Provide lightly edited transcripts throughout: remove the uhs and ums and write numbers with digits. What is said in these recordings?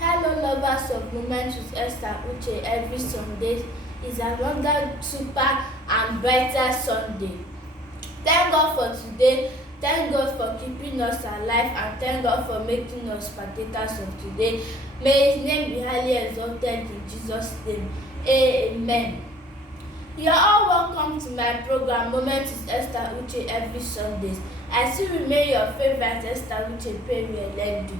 Hello lovers of Moments with Esther Uche. Every Sunday is another super and brighter Sunday. Thank God for today. Thank God for keeping us alive, and thank God for making us partakers of today. May His name be highly exalted in Jesus' name. Amen. You are all welcome to my program Moments with Esther Uche every Sundays. I still remain your favorite Esther Uche Period.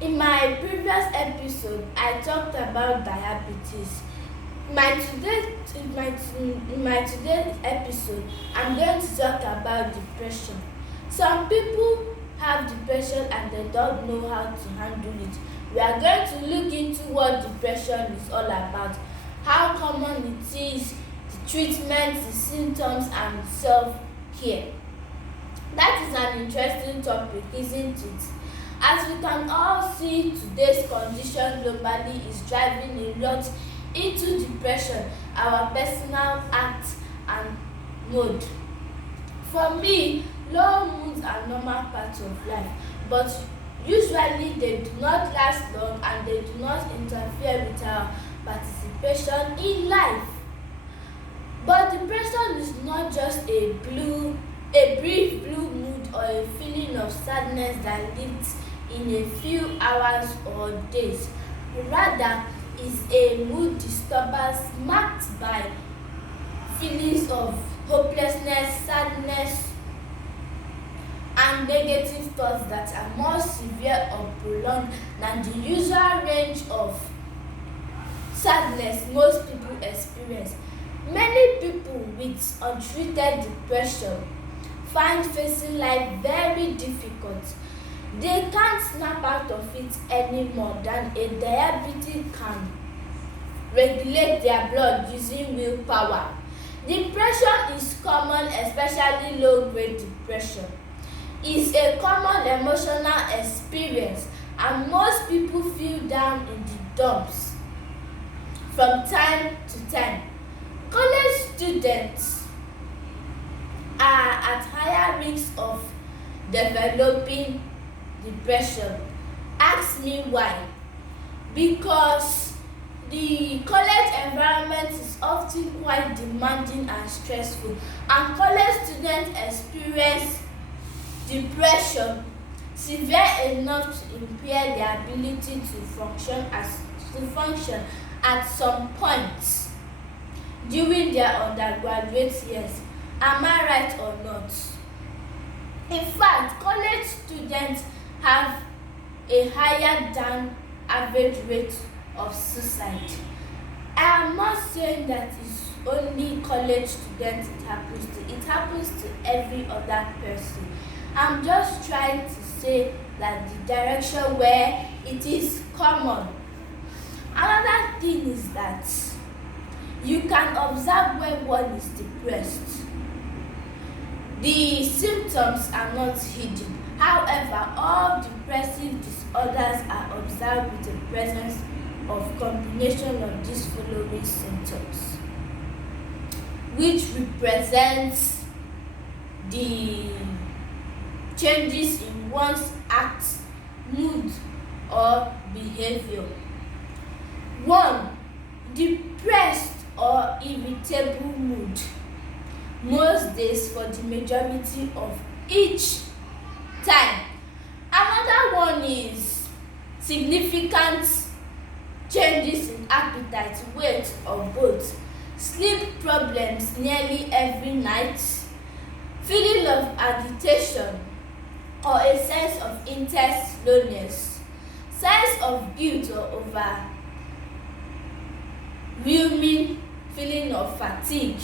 In my previous episode, I talked about diabetes. In my today's episode, I'm going to talk about depression. Some people have depression and they don't know how to handle it. We are going to look into what depression is all about, how common it is, the treatment, the symptoms, and self-care. That is an interesting topic, isn't it? As we can all see, today's condition globally is driving a lot into depression, our personal act and mood. For me, low moods are normal parts of life, but usually they do not last long and they do not interfere with our participation in life. But depression is not just a brief blue mood or a feeling of sadness that leads in a few hours or days. Rather, is a mood disturbance marked by feelings of hopelessness, sadness, and negative thoughts that are more severe or prolonged than the usual range of sadness most people experience. Many people with untreated depression find facing life very difficult. They can't snap out of it any more than a diabetic can regulate their blood using willpower. Depression is common, especially low-grade depression. It's a common emotional experience, and most people feel down in the dumps from time to time. College students are at higher risk of developing depression. Ask me why. Because the college environment is often quite demanding and stressful, and college students experience depression severe enough to impair their ability to function at some point during their undergraduate years. Am I right or not? In fact, college students have a higher than average rate of suicide. I am not saying that it's only college students it happens to. It happens to every other person. I'm just trying to say that the direction where it is common. Another thing is that you can observe when one is depressed. The symptoms are not hidden. However, all depressive disorders are observed with the presence of combination of these following symptoms, which represents the changes in one's act, mood, or behavior. 1. Depressed or irritable mood. Most days for the majority of each time. Another one is significant changes in appetite, weight, or both. Sleep problems nearly every night. Feeling of agitation or a sense of intense slowness. Sense of guilt or overwhelming feeling of fatigue.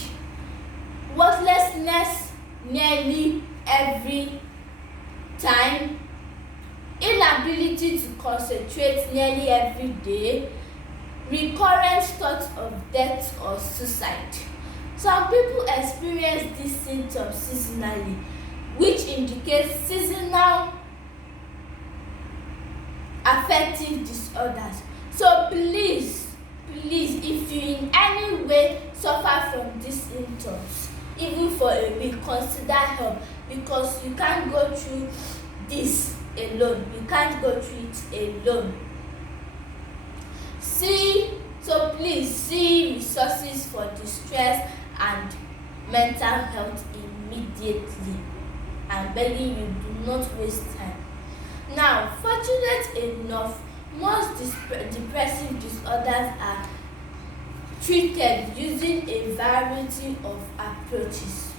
Worthlessness nearly every time. Inability to concentrate nearly every day. Recurrent thoughts of death or suicide. Some people experience these symptoms seasonally, which indicates seasonal affective disorders. So please, if you in any way suffer from these symptoms, even for a week, consider help, because you can't go through this alone. You can't go through it alone. please see resources for distress and mental health immediately. I'm begging you, do not waste time. Now, fortunate enough, most depressive disorders are treated using a variety of approaches,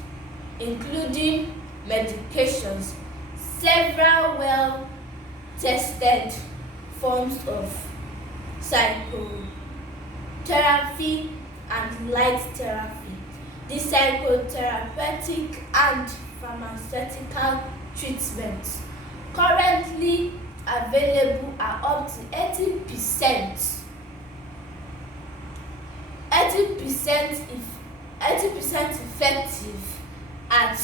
including medications, several well-tested forms of psychotherapy and light therapy. The psychotherapeutic and pharmaceutical treatments currently available are up to 80% effective at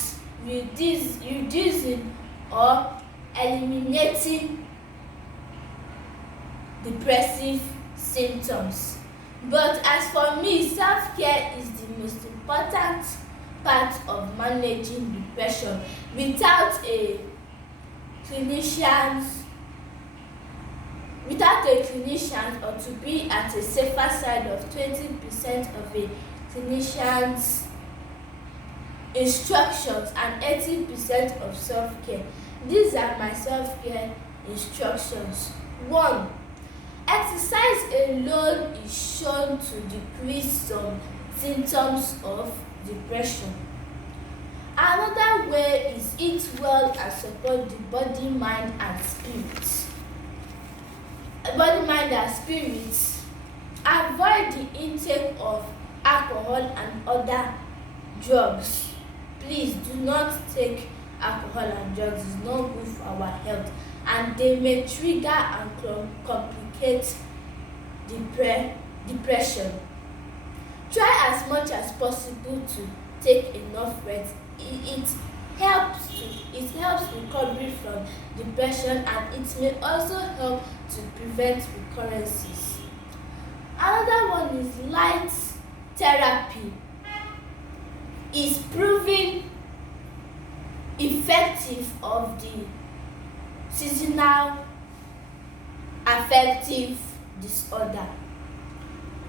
reducing or eliminating depressive symptoms. But as for me, self-care is the most important part of managing depression. Without a clinician or to be at a safer side of 20% of a clinician's instructions and 80% of self-care. These are my self-care instructions. 1. Exercise alone is shown to decrease some symptoms of depression. Another way is eat well and support the body, mind and spirits. Avoid the intake of alcohol and other drugs. Please do not take alcohol and drugs. It's not good for our health, and they may trigger and complicate depression. Try as much as possible to take enough rest. It helps recovery from depression, and it may also help to prevent recurrences. Another one is light therapy. Is proving effective of the seasonal affective disorder.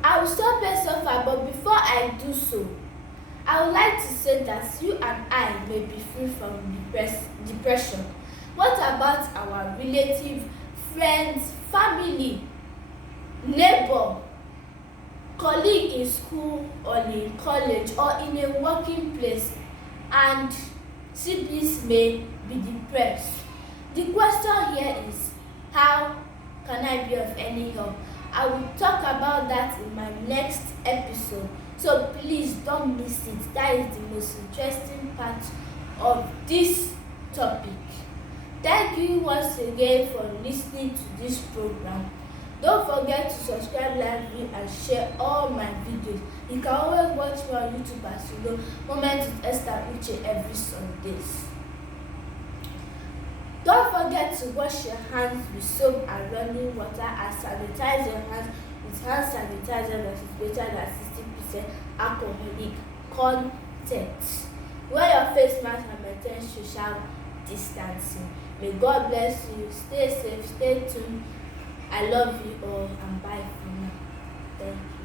I will stop here so far, but before I do so, I would like to say that you and I may be free from depression. What about our relative, friends, family, neighbor, colleague in school or in college or in a working place, and siblings may be depressed? The question here is, how can I be of any help? I will talk about that in my next episode, so please don't miss it. That is the most interesting part of this topic. Thank you once again for listening to this program. Don't forget to subscribe, like me, and share all my videos. You can always watch me on YouTube as you know, Moments with Esther Uche every Sundays. Don't forget to wash your hands with soap and running water, and sanitize your hands with hand sanitizer that is greater than 60% alcoholic content. Wear your face mask and maintain social distancing. May God bless you. Stay safe, stay tuned. I love you all, and bye for now. Thank you.